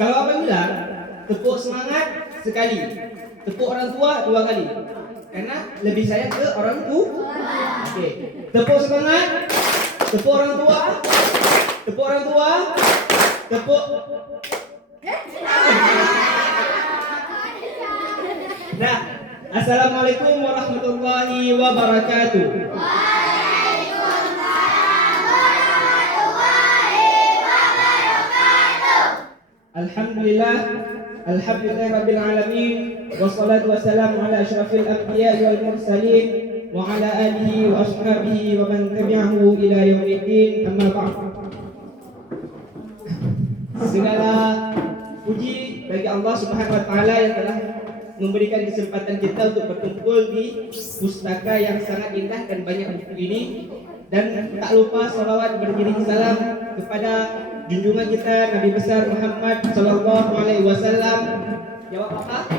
Kalau abang bilang tepuk semangat sekali, tepuk orang tua 2 kali. Karena lebih sayang ke orang tua. Okey. Tepuk semangat, tepuk orang tua, tepuk orang tua, tepuk. Nah, assalamualaikum warahmatullahi wabarakatuh. Alhamdulillah, alhamdulillah rabbil alamin, wassalatu wassalamu ala asyrafil anbiya'i wal mursalin wa ala alihi wa ashabihi wa man tabi'ahu ila yaumiddin, amma ba'd. Segala puji bagi Allah Subhanahu wa taala yang telah memberikan kesempatan kita untuk berkumpul di pustaka yang sangat indah dan banyak buku ini, dan tak lupa salawat beriring salam kepada junjungan kita Nabi besar Muhammad sallallahu alaihi wasallam. Jawab apa?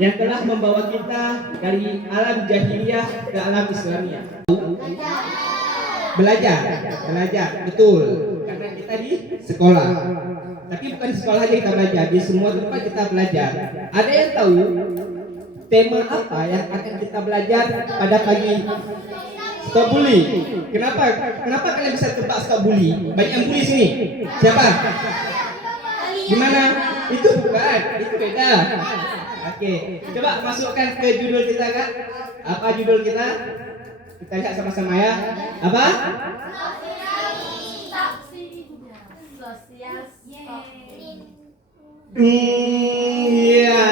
Yang telah membawa kita dari alam jahiliyah ke alam Islamiyah. Belajar, betul. Karena kita di sekolah. Tapi bukan di sekolah aja kita belajar, di semua tempat kita belajar. Ada yang tahu tema apa yang akan kita belajar pada pagi? Stop bully. Kenapa kalian bisa tebak stop bully? Banyak yang bully sini. Siapa? Gimana? Itu bukan, itu beda. Oke, coba masukkan ke judul kita, Kak. Apa judul kita? Kita lihat sama-sama ya. Apa? Iya.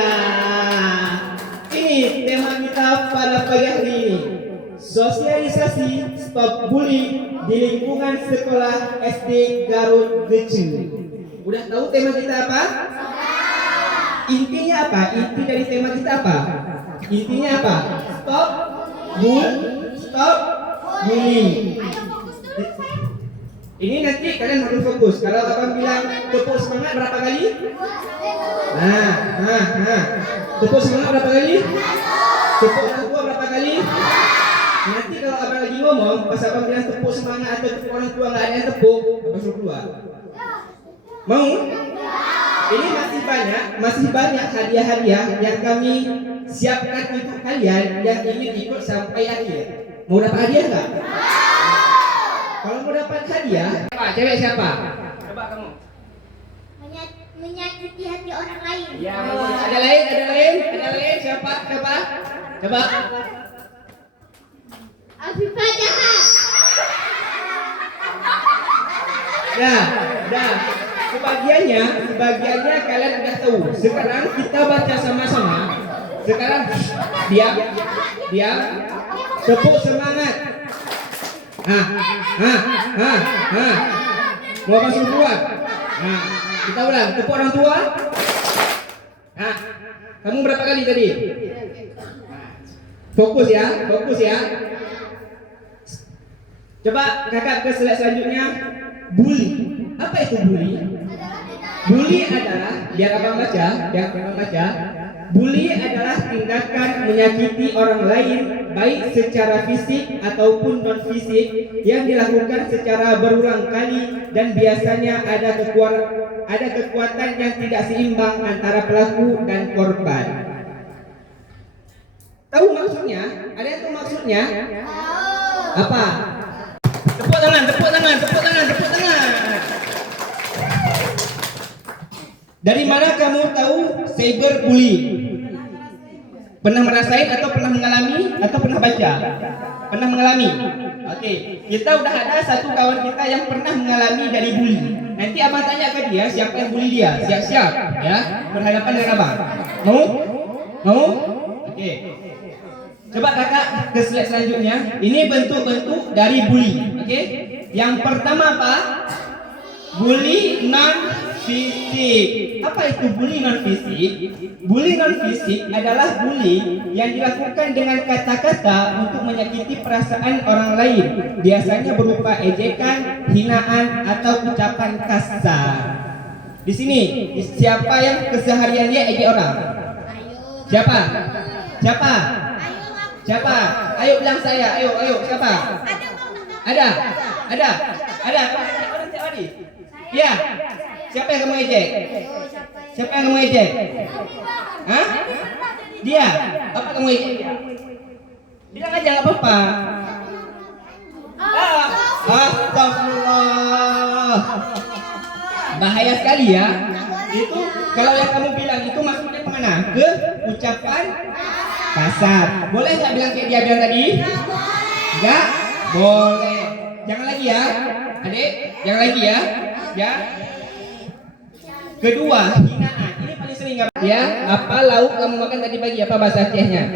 Ini tema kita pada pagi hari ini. Sosialisasi stop bully di lingkungan sekolah SD Garut Gecil. Udah tahu tema kita apa? Intinya apa? Inti dari tema kita apa? Intinya apa? Stop bullying. Ini nanti kalian harus fokus. Kalau abang bilang tepuk semangat berapa kali? Tepuk semangat berapa kali? Tepuk orang tua berapa kali? Nanti kalau abang lagi ngomong, pas abang bilang tepuk semangat atau tepuk orang tua nggak ada yang tepuk, abang suruh keluar. Mau? Ini masih banyak hadiah-hadiah yang kami siapkan untuk kalian yang ingin ikut sampai akhir. Mau dapat hadiah nggak? Kalau mau dapat hadiah, cewek siapa? Coba kamu. Menyakiti hati orang lain. Ya, ada lain. Siapa? Coba. Afifah jahat. Dah. Sebagiannya kalian udah tahu. Sekarang kita baca sama-sama. Sekarang diam. Tepuk semangat. Mau masuk keluar. Kita ulang. Tepuk orang tua. Kamu berapa kali tadi? Fokus ya. Coba kakak ke slide selanjutnya. Bully. Apa itu bully? Bully adalah, biar abang baca. Bully adalah tindakan menyakiti orang lain, baik secara fisik ataupun non fisik, yang dilakukan secara berulang kali dan biasanya ada kekuatan yang tidak seimbang antara pelaku dan korban. Tahu maksudnya? Ada yang tahu maksudnya? Apa? Tepuk tangan. Dari mana kamu tahu cyberbullying? Pernah merasain atau pernah mengalami atau pernah baca? Pernah mengalami. Oke, kita udah ada satu kawan kita yang pernah mengalami dari bully. Nanti abang tanya ke dia siapa yang bully dia. Siap-siap ya, berhadapan dengan abang. Mau? Oke. Coba kakak ke slide selanjutnya. Ini bentuk-bentuk dari bully. Oke. Yang pertama apa? Bully non fisik. Apa itu bully non fisik? Bully non fisik adalah bully yang dilakukan dengan kata-kata untuk menyakiti perasaan orang lain. Biasanya berupa ejekan, hinaan atau ucapan kasar. Di sini siapa yang keseharian dia ejek orang? Siapa? Ayo bilang saya. Ayo. Siapa? Ada. Dia. Siapa yang kamu ejek? Siapa yang kamu ejek? Hah? Dia. Apa kamu ejek dia? Bilang aja nggak apa-apa. Astagfirullah. Bahaya sekali ya. Itu kalau yang kamu bilang itu masuknya kemana? Ke ucapan kasar. Boleh nggak bilang kayak dia bilang tadi? Nggak boleh. Jangan lagi ya, adik. Jangan lagi ya. Ya. Kedua, hinaan. Ini paling sering nggak? Ya. Apa lauk kamu makan tadi pagi? Apa bahasa Acehnya?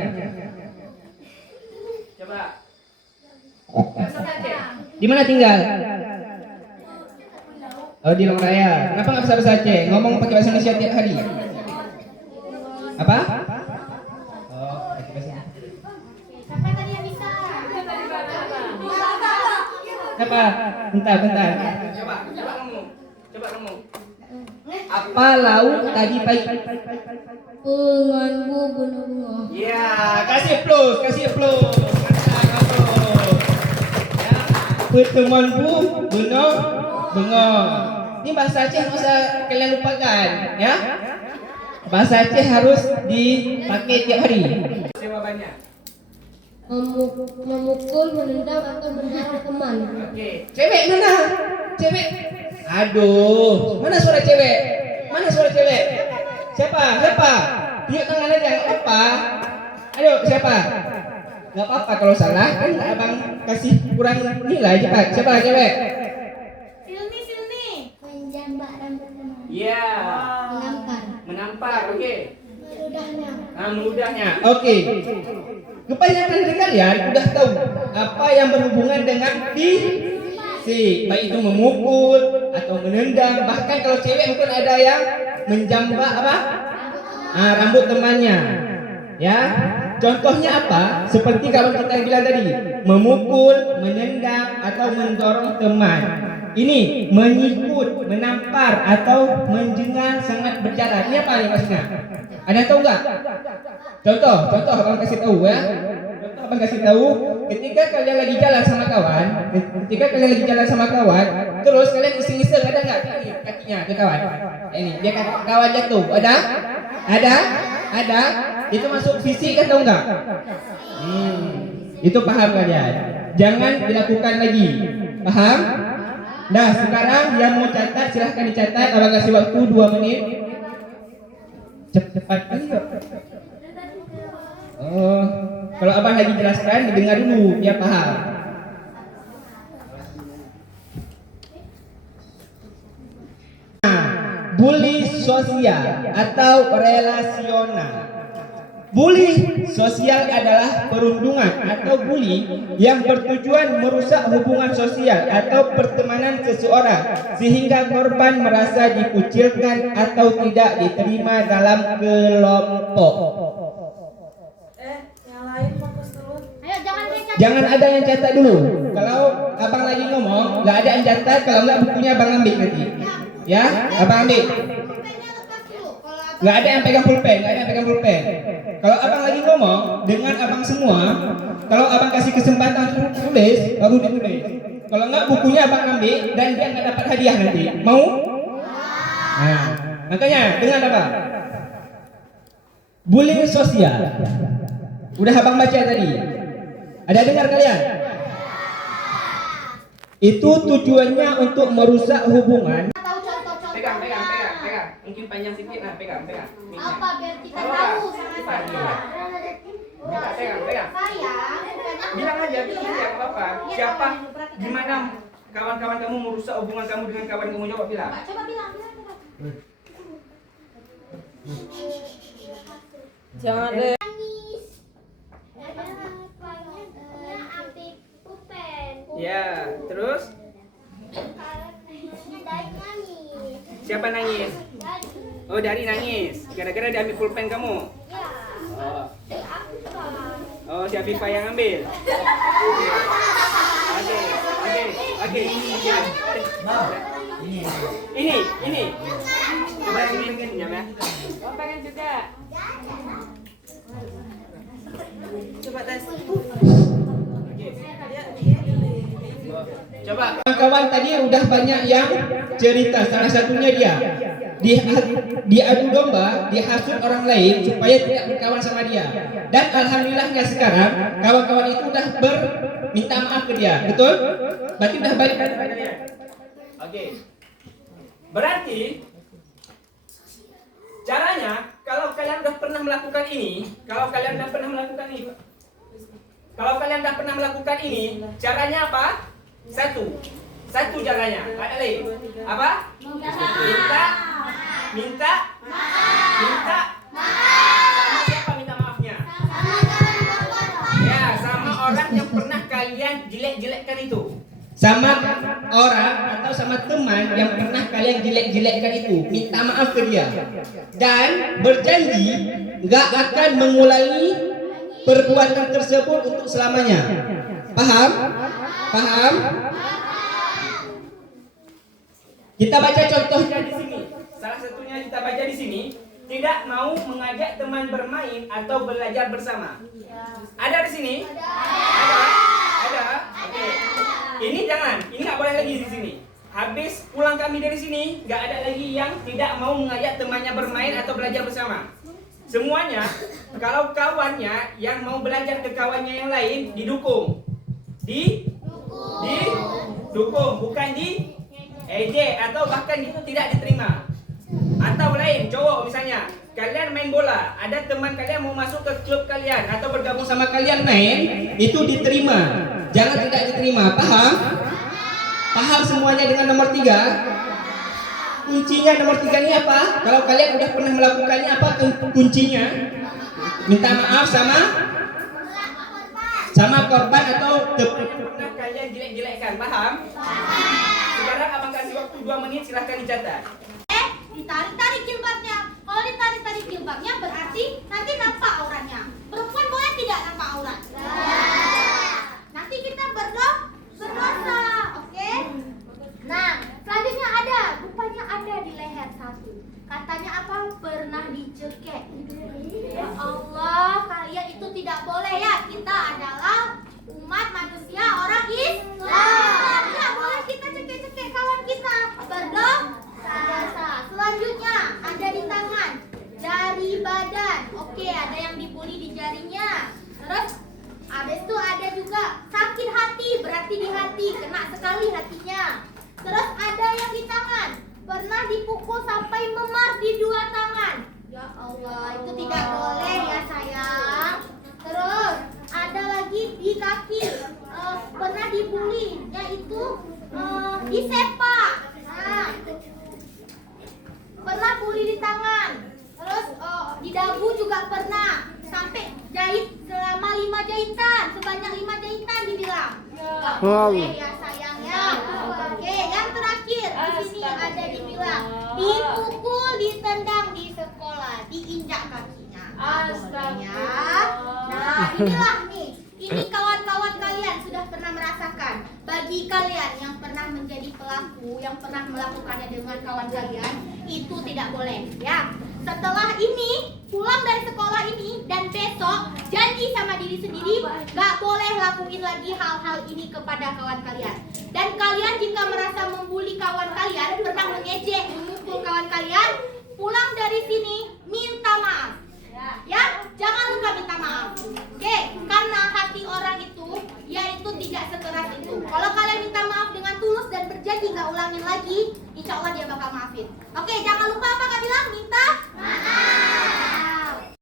Coba. Di mana tinggal? Oh, di Long Raya. Kenapa nggak bisa bahasa Aceh? Ngomong pakai bahasa Indonesia tiap hari. Apa? Oh, pakai bahasa. Siapa tadi yang bisa? Siapa? Bentar. Coba kamu. Coba kamu. Apa lauk tadi pagi? Dengan bunga. Ya, kasih plus. Mantap, plus. Ya, pertemuan bengong. Ini bahasa Aceh nggak usah kalian lupakan, ya. Bahasa Aceh harus dipakai tiap hari. Jawabannya. Memukul, menendang atau menyerang teman. Oke. Cewek mana? Cewek. Aduh, mana suara cewek? Siapa? Tunjuk tangan aja, nggak apa-apa. Ayo, siapa? Nggak apa-apa kalau salah, kan abang kasih kurang nilai. Cepat, siapa cewek? Silni. Menjambak rambut teman. Iya. Menampar, oke. Meludahnya. Oke. Kebanyakan dari kalian udah tahu apa yang berhubungan dengan fisik, baik itu memukul atau menendang, bahkan kalau cewek mungkin ada yang menjambak apa? Rambut temannya. Ya. Contohnya apa? Seperti kalau kita bilang tadi, memukul, menendang atau mendorong teman. Ini menyikut, menampar atau menjengal sangat berjalan. Ini apa nih maksudnya? Ada yang tahu nggak? Contoh abang kasih tahu ya. Abang kasih tahu, ketika kalian lagi jalan sama kawan, terus kalian iseng-iseng ada nggak kakinya ke kawan? Ini dia kawan jatuh. Ada. Itu masuk fisik atau enggak? Itu paham kalian? Jangan dilakukan lagi. Paham? Nah, sekarang yang mau catat silahkan dicatat. Abang kasih waktu 2 menit. Cepat kali kok. Oh, kalau abang lagi jelaskan, didengar dulu, biar paham. Bully sosial atau relasional. Bully sosial adalah perundungan atau bully yang bertujuan merusak hubungan sosial atau pertemanan seseorang sehingga korban merasa dikucilkan atau tidak diterima dalam kelompok. Yang lain fokus dulu. Ayo Jangan ada yang catat dulu. Kalau abang lagi ngomong, nggak ada yang catat. Kalau nggak bukunya abang ambil nanti. Ya, abang ambil. Nggak ada yang pegang pulpen, Kalau abang lagi ngomong dengan abang semua, kalau abang kasih kesempatan tulis, baru ditulis. Kalau nggak bukunya abang ambil dan dia nggak dapat hadiah nanti. Mau? Nah, makanya dengar apa? Bullying sosial. Udah abang baca tadi. Ada dengar kalian? Itu tujuannya untuk merusak hubungan. Pegang. Mungkin panjang sedikit, nah pegang. Apa biar kita tahu sama-sama. Pegang. Bilang aja apa-apa. Siapa, gimana kawan-kawan kamu merusak hubungan kamu dengan kawan kamu, coba bilang. Coba bilang. Jangan deh. Ambil pulpen. Ya, terus siapa nangis? Oh, Dari nangis. Gara-gara diambil pulpen kamu. Oh, si Afifah yang ambil. Oke. Ini. Coba sini pinjam ya. Mau pengen juga. Coba tes. Coba kawan-kawan tadi udah banyak yang cerita, salah satunya dia diadu domba, dihasut orang lain supaya tidak berkawan sama dia. Dan alhamdulillahnya sekarang kawan-kawan itu udah minta maaf ke dia, betul? Berarti udah balik kepada dia. Oke. Berarti caranya kalau kalian udah pernah melakukan ini, caranya apa? Satu caranya. Ada lagi? Apa? Minta. Sama siapa minta maafnya? Ya, sama orang yang pernah kalian jelek-jelekkan itu. Sama orang atau sama teman yang pernah kalian jelek-jelekkan itu, minta maaf ke dia. Dan berjanji gak akan mengulangi perbuatan tersebut untuk selamanya. Paham? Kita baca contohnya di sini. Salah satunya kita baca di sini. Tidak mau mengajak teman bermain atau belajar bersama. Ada di sini? Ada. Oke. Ini jangan. Ini nggak boleh lagi di sini. Habis pulang kami dari sini, nggak ada lagi yang tidak mau mengajak temannya bermain atau belajar bersama. Semuanya, kalau kawannya yang mau belajar ke kawannya yang lain, didukung. Didukung, bukan di ejek atau bahkan itu tidak diterima. Atau lain, cowok misalnya, kalian main bola, ada teman kalian mau masuk ke klub kalian atau bergabung sama kalian main, itu diterima. Jangan tidak diterima. Paham semuanya dengan nomor 3? Kuncinya nomor 3 ini apa? Kalau kalian udah pernah melakukannya, apa kuncinya? Minta maaf sama korban atau pernah kalian jelek-jelekkan. Paham? Sekarang abang kasih waktu 2 menit, silahkan dicatat. Ditarik-tarik jilbabnya. Kalau ditarik-tarik jilbabnya berarti nanti nampak auratnya. Perempuan boleh tidak nampak aurat? Nanti kita berdosa, oke? Nah, selanjutnya rupanya ada di leher satu. Katanya apa? Pernah dicekek. Ya Allah, kalian itu tidak boleh ya. Kita adalah umat manusia orang Islam. Tidak boleh kita cekek-cekek kawan kita. Berdosa. Selanjutnya ada di tangan, jari badan. Oke, ada yang dibuli di jarinya. Terus habis itu ada juga sakit hati, berarti di hati, kena sekali hatinya. Terus ada yang di tangan, pernah dipukul sampai memar di 2 tangan. Ya Allah, itu tidak boleh ya sayang. Terus ada lagi di kaki, pernah dibuli, yaitu disepak. Nah, pernah bully di tangan. Terus di dagu juga pernah, sampai jahit selama 5 jahitan, sebanyak 5 jahitan dibilang. Gak boleh ya sayang ya. Oke, yang terakhir di sini ada dibilang dipukul, ditendang di sekolah, diinjak kakinya. Astaga. Nah, inilah nih. Ini kawan-kawan kalian sudah pernah merasakan. Bagi kalian yang pernah menjadi pelaku, yang pernah melakukannya dengan kawan kalian, itu tidak boleh ya. Setelah ini, pulang dari sekolah ini dan besok janji sama diri sendiri gak boleh lakuin lagi hal-hal ini kepada kawan kalian. Dan kalian jika merasa membuli kawan kalian, pernah mengejek, memukul kawan kalian, pulang dari sini minta maaf. Ya, jangan lupa minta maaf. Oke, karena hati orang itu yaitu tidak sekeras itu. Kalau kalian minta maaf dengan tulus dan berjanji gak ulangin lagi, insya Allah dia bakal maafin. Oke, jangan lupa